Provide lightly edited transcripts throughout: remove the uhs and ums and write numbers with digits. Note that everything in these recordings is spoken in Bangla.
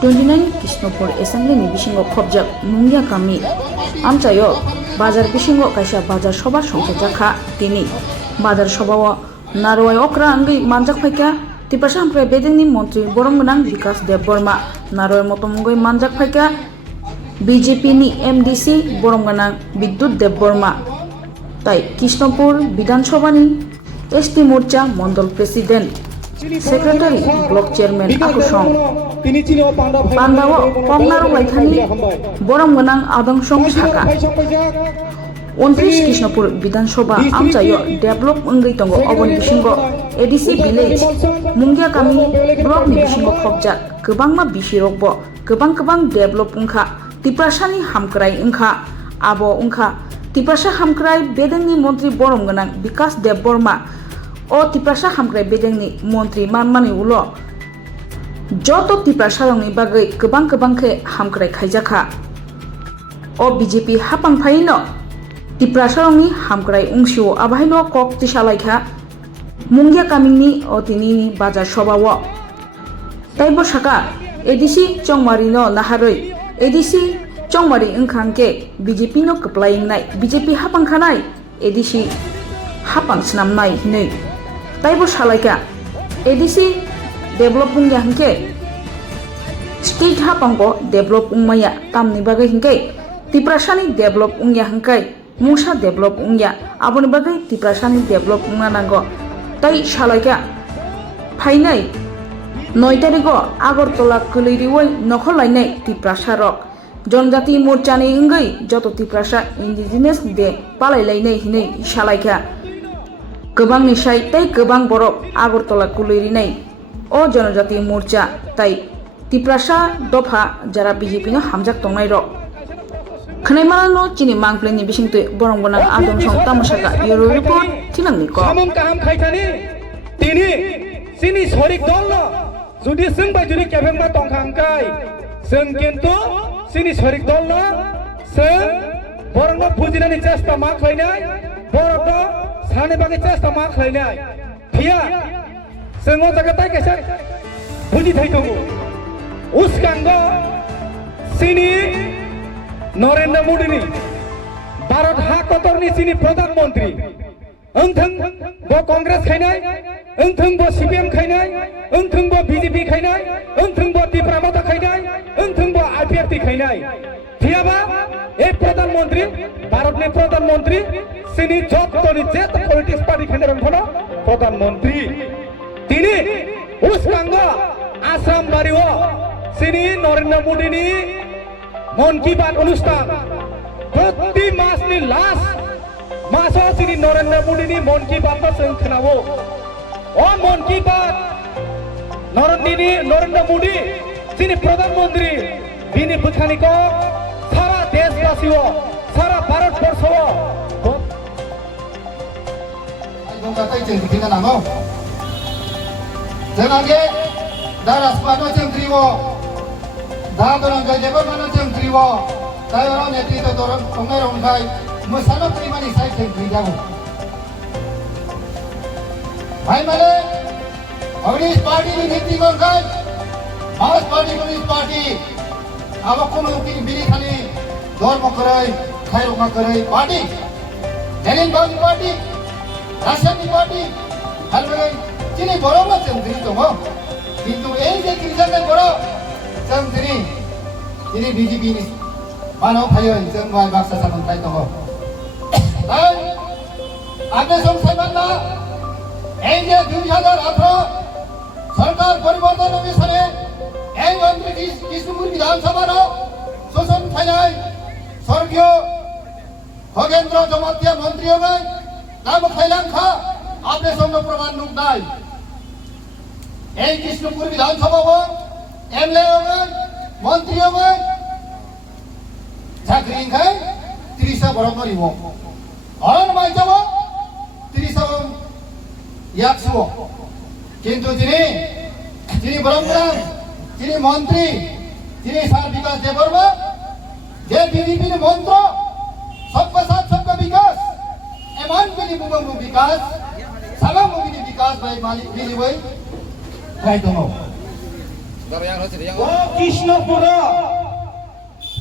29 Kishnopur Assembly ni bisingo khobjak mungya kami amchayo bazar bisingo kaisa bazar soba songkhe jakha tini bazar sobao narwai okra angi manjak phaika tipasa hampre bedengni mantri boromgonang Vikas Debbarma narwai motomungoi manjak phaika BJP ni MDC boromgonang Bidyut Debbarma tai Kishnopur Bidhan Sabha ni ST Morcha Mondol President Secretary Block Chairman Akusong Pandawo Pomnaro Laikhani Boromgonang Adongshong Saka 29 Kishnopur Bidhan Sabha amchayo develop ungri tongo oboni bisingo ADC village mungya kami block ni bisingo khobjak gobangma bisirokbo gobang develop ungkha tiprasani hamkrai ungkha abo ungkha tiprasa hamkrai bedengni mantri boromgonang Vikas Debbarma o tiprasa hamkrai bedengni mantri manmani ulo joto tiprasarongni bagai gobang khe hamkrai khaijakha o BJP hapang phaino tiprasarongni hamkrai ungsio abaino kok tisalaikha mungya kamingni o tinini bazar sobao taibo saka ADC chongmari no naharoi ADC chongmari ungkhangke BJP no kplaing nai BJP hapang khanai ADC hapang snamnai hinai taibo salaika ADC develop ungya hingke state hapango develop ungmaya tamni bagai hingke tiprasani develop ungya hingkai mungsa develop ungya aboni bagai tiprasani develop ungna nango tai salaika phainai 9 tariko Agartala Kuliriwai nokholainai tiprasarok Jonjati Morchani ungoi joto tiprasa indigenous de palailainai hinai salaika gobang ni sai tai gobang borok Agartala Kulirinai o Jonjati Morcha tai tiprasa dopha jara BJP no hamjak tongnai rok khnaimala no chini mangpleng ni bisingtui boromgonang adongshong tamasaka Euro report chinangni ko samung kaham khaithani tini sini sorik dolno judi sungbai judi kebengma tongkhangkai sung kintu sini sorik dolno sung borongno bujinani chesta ma khlainai borokno sane bagi chesta ma khlainai thia sungo jagatai kaisa buji thaitongo uskango sini Narendra Modi ni Bharat Hakotorni sini Pradhan Mantri Engthang bo Congress khainai engthang bo CPM khainai engthang bo BJP khainai engthang bo Tipramata khainai engthang bo IPRT khainai thiaba ei Pradhan Mantri Bharat ni Pradhan Mantri sini jotoni jet politics party khainai rangkhono Pradhan Mantri tini uskango Assam bariwo sini Narendra Modi ni मन की बात अनुष्ठान प्रति मास नि लास्ट मासो सिनी नरेंद्र मोदी नि मन की बात जों खोनावो ओ मन की बात नरेंद्र मोदी सिनी प्रधानमंत्री बिनि बुखानिको सारा देशवासीओ सारा भारतवर्षो गंगाtai जों बिदिनो नांगौ जोंहागे दा राजपाटो जों त्रिवो दादरं गायदेबो मानो जों त्रिवो दायरो नेतृत्व दरं संनाय रंखाय मोसानो त्रिमानि साइथें त्रिजागौ भाई माने कम्युनिस्ट पार्टी नि नीति गंखाय मार्क्स पार्टी कम्युनिस्ट पार्टी अब कोनो कि बिनि खाली धर्म करै खायरका करै पार्टी लेनिन बाबु पार्टी राष्ट्रनि पार्टी हालबै चिनि बरोमा जों त्रि दङ किन्तु এই যে ক্রিজানের বড় जों दिनै BJP नि मानाव फायो जों वाइ बाक्सा सामन्थाय दङ आगे संसायमानना এই যে 2018 সরকার পরিবর্তন অনুসারে এই মন্ত্রী কৃষ্ণপুর বিধানসভার শোষণ ফাইনাই স্বর্গীয় খগেন্দ্র জমাতিয়া মন্ত্রী হবে নাম ফাইলাংখা আপনি সঙ্গে প্রমাণ নুক নাই এই কৃষ্ণপুর বিধানসভা एमएलए होगा मंत्री होगा चाकरी खाए 30 बरफ मरिबो और माइजाबो 30 याक्सो किंतु जिनी बरमगोनां जिनी मंत्री जिनी सार विकास देबबर्मा जे बीजेपी नि मंत्र सबका साथ सबका विकास एमान पनि बुबंगु विकास साला मुगिनि विकास भाइ मालिक मिलिबै भाइ दङ ও কৃষ্ণপুর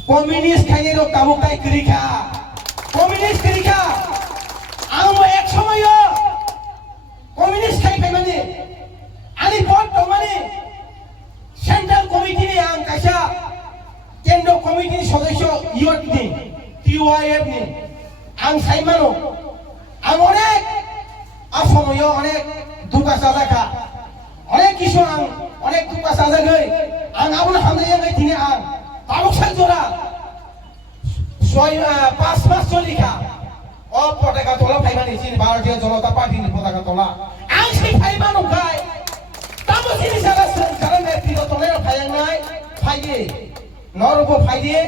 কমিউনিস্ট খাইয়ে কাবু কাই করিখা কমিউনিস্ট করিখা আমি এক সময় কমিউনিস্ট খাই মানে আনি পথ মানে সেন্ট্রাল কমিটিনি আং কাইসা কেন্দ্র কমিটিনি সদস্য ইউটনি টিওয়াইএফ নি আং সাইমানো আং অনেক আসময় অনেক দুকা সাজাখা অনেক কিছু আং অনেক দুকা সাজাগৈ আং আবুল হামদাই দিনে আং বাবুক সাজরা 5 মাস চলিখা ও পতাকা তোলা ফাইমানি চিনি ভারতীয় জনতা পার্টিনি পতাকা তোলা আং সেই ফাইমানো গায় তামো চিনি সারা সারা নেতৃত্ব তোলের ফাইয়াং নাই ফাইয়ে নরব ফাইয়ে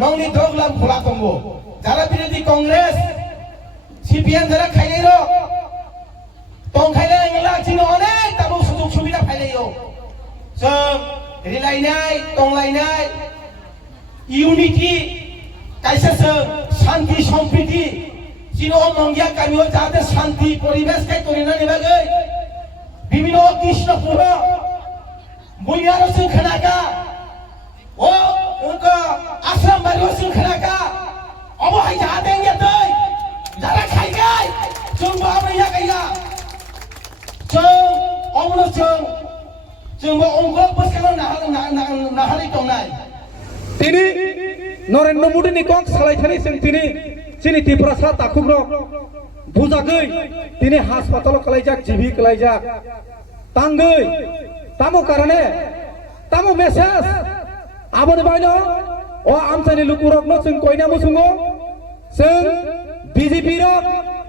নংনি দগলাম খোলা তঙ্গো যারা বিরোধী কংগ্রেস সিপিএম যারা খাইলে র তং খাইলে এলা চিনি অনেক তাবো সুযোগ সুবিধা ফাইলেও जों रिलायनाय तंलायनाय इउनिटी कायसा जों शांति सम्प्रीति चिनो मंगिया गामियाव जाहाथे शांति परिवेश खाय तरिनानि बागै বিভিন্ন কৃষ্ণপুর বইয়ার जों खोनागा ओ उनका आश्रम बारियाव जों खोनागा अबहाय जाहाथे दै जारा खायगाय जों बाबैया गायगा जों अमनो जोंबो अंगल बसखानो नाहारि दंनाय তিনি নরেন্দ্র মোদীনি কক সালাইথানি जों তিনি চিনি ত্রিপুরা তাকুগ্র বুজাগৈ তিনি হাসপাতাল কলাইজাক জিবি কলাইজাক তাঙ্গৈ তামো কারণে তামো মেসেজ আবদ বাইনো ও আমসানি লুকুরকনো जों কইনা মুসুঙ্গো जों বিজেপি র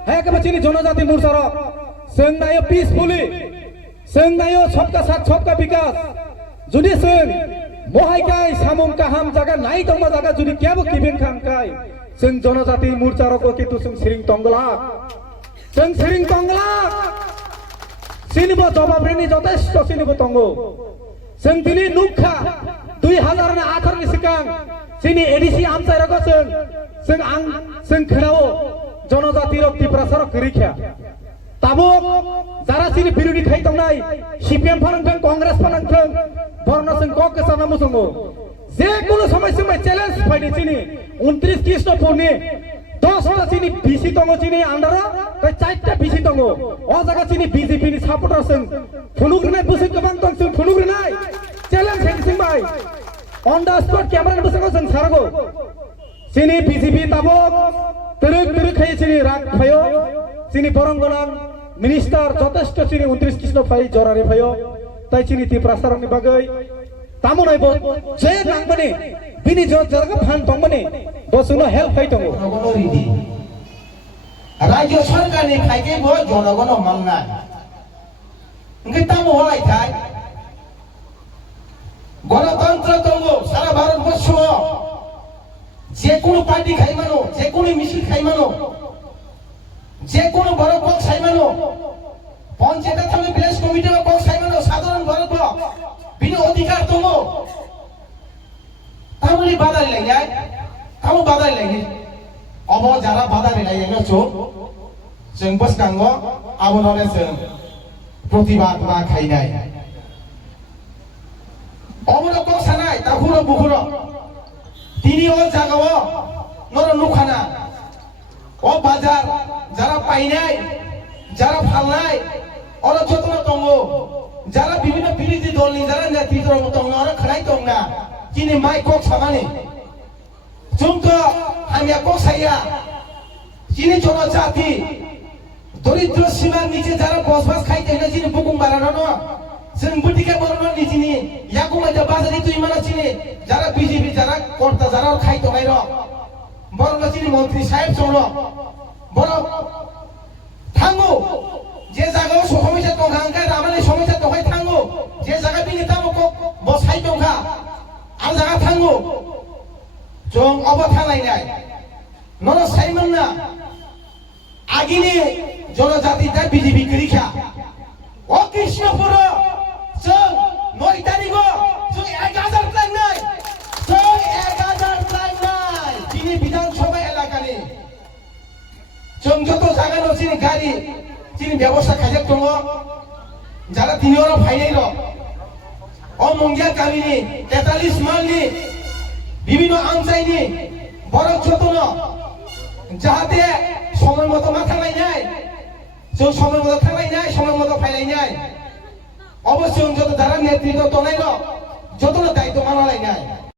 হেকে চিনি জনজাতি মোর্চার जों नायो पिसफुली जों नायो सबका साथ सबका विकास जुदि जों महायकाय सामुं काहाम जागा नाय दंबा जागा जुदि केबो किबिन खामकाय जों जनजाति मोर्चारको किन्तु जों सिरिं तंगला सिनिबो जवाबरेनि जथेष्ट सिनिबो तंगो जों दिनै नुखा 2018 नि सिगां जोंनि एडिसि आमसायरको जों खोनाओ जनजाति र टिप्रासार गैरिख्या ताबो जारा सिनि बिरोधी खाय दंनाय सिपिएम फानांथों कांग्रेस फानांथों बरना जों कक गोसाना मुसुंगो जे कोनो समय समय चैलेंज फाइदि चिनि 29 कृष्णपुरनि 10 टा चिनि बिसि दंगो चिनि आन्दार बै 4 टा बिसि दंगो अ जागा चिनि बीजेपी नि सापर्टार जों फुलुग्रनाय बोसो गोबां दं जों फुलुग्रनाय चैलेंज हेंसिं by on the spot camera नि बोसंगो जों सारगो चिनि बीजेपी ताबो तरक खाय चिनि राग फायो चिनि बरंगनां मिनिस्टार जथेष्ट चिनि 29 कृष्णफाइ जरारि फायो ताइ चिनि टिप्रासारनि बागै तामुनाय बो जे नांबनि बिनि ज जरगा फान दंबनि बसुनो हेल्प फाइ दंगो जनगणरिदि राज्य सरकारनि फाइके बो जनगण मांनाय ओंखाय तामु हलाय थाय गणतंत्र दंगो सारा भारतबर्ष जे कोनो पार्टी खाइमानो जे कोनो मिছিল खाइमानो যে কোনো বড় কক সাইমানো পঞ্চায়েত থামে ভিলেজ কমিটির কক সাইমানো সাধারণ গর্ব বিনা অধিকার দङ তামলি বাদাই লাগায় তামো বাদাই লাগে অব যারা বাদাই লাগায় जों बसकांगो आबोनले जों प्रतिबाद मा खाइनाय अबनो কক सानाय ताखुरो बुखुरो तिनि अ जागाव नर नुखाना ओ बाजार যারা পাইনাই যারা ফালনাই অর যত্ন দङो যারা বিভিন্ন বিরোধী দলনি যারা নেতৃত্ব দङ আর খনাই দङ না কিনি মাই কক সামানি जोंथ हामिया কক साइया किनि जनजाति दरिद्र सीमार नीचे যারা বসবাস খাইতে না যিনি বুকুং বারানো जों बुटिके बरनो निजिनि याकुमाइदा बाजारि तुइमाना चिनि যারা বিজেপি যারা কর্তা যারা খাইতো গাইর বরং চিনি মন্ত্রী সাহেব চলো বড় থাঙ্গো যে জায়গায় সমস্যা দংখাঙ্কা রামানে সমস্যা দখাই থাঙ্গো যে জায়গা বিনি তামকো বসাই দংখা আর জায়গা থাঙ্গো जों অবথানাইনাই নর সাইমন না আগিনি জনজাতি তা বিজেপি করিখা ও কৃষ্ণপুর जों 9 তারিখ जों 1000 প্লাইনাই जों 1000 প্লাইনাই যিনি বিধানসভা এলাকানি जों যত জায়গানো চিনি গাড়ি চিনি ব্যবস্থা খাইতে দङ যারা 3 ফাইনাই র মঙ্গিয়া গাमिनि 43 मालनि বিভিন্ন আনসাইনি বড় যত্ন যাহাতে সময় মতো না থাকলাইনাय जों সময় মতো থাকলাইনাय সময় মতো ফাইলাইনাय অবশ্যই যত যারা নেতৃত্ব তনাইল যত দায়িত্ব মানালাইনাय